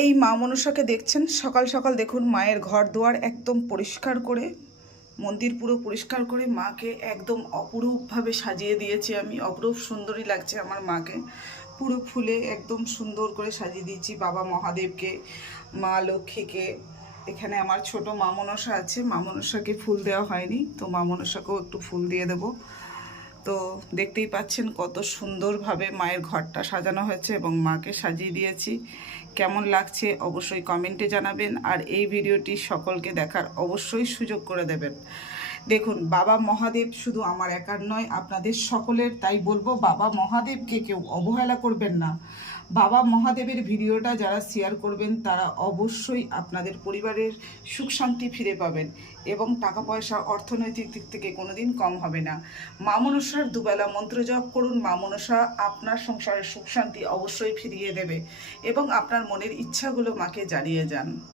এই মা মনসাকে দেখছেন, সকাল সকাল দেখুন মায়ের ঘর দুয়ার একদম পরিষ্কার করে, মন্দির পুরো পরিষ্কার করে মাকে একদম অপরূপভাবে সাজিয়ে দিয়েছি আমি। অপরূপ সুন্দরী লাগছে আমার মাকে, পুরো ফুলে একদম সুন্দর করে সাজিয়ে দিয়েছি। বাবা মহাদেবকে, মা লক্ষ্মীকে, এখানে আমার ছোট মা মনসা আছে, মা মনসাকে ফুল দেওয়া হয়নি, তো মা মনসাকেও একটু ফুল দিয়ে দেবো। তো দেখতেই পাচ্ছেন কত সুন্দরভাবে মায়ের ঘরটা সাজানো হয়েছে এবং মাকে সাজিয়ে দিয়েছি। কেমন লাগছে অবশ্যই কমেন্টে জানাবেন, আর এই ভিডিওটি সকলকে দেখার অবশ্যই সুযোগ করে দেবেন। দেখুন, বাবা মহাদেব শুধু আমার একার নয়, আপনাদের সকলের, তাই বলবো বাবা মহাদেবকে কেউ অবহেলা করবেন না। বাবা মহাদেবের ভিডিওটা যারা শেয়ার করবেন তারা অবশ্যই আপনাদের পরিবারের সুখ শান্তি ফিরে পাবেন এবং টাকা পয়সা অর্থনৈতিক দিক থেকে কোনোদিন কম হবে না। মা মনসার দুবেলা মন্ত্র জপ করুন, মা মনসা আপনার সংসারের সুখ শান্তি অবশ্যই ফিরিয়ে দেবে এবং আপনার মনের ইচ্ছাগুলো মাকে জানিয়ে যান।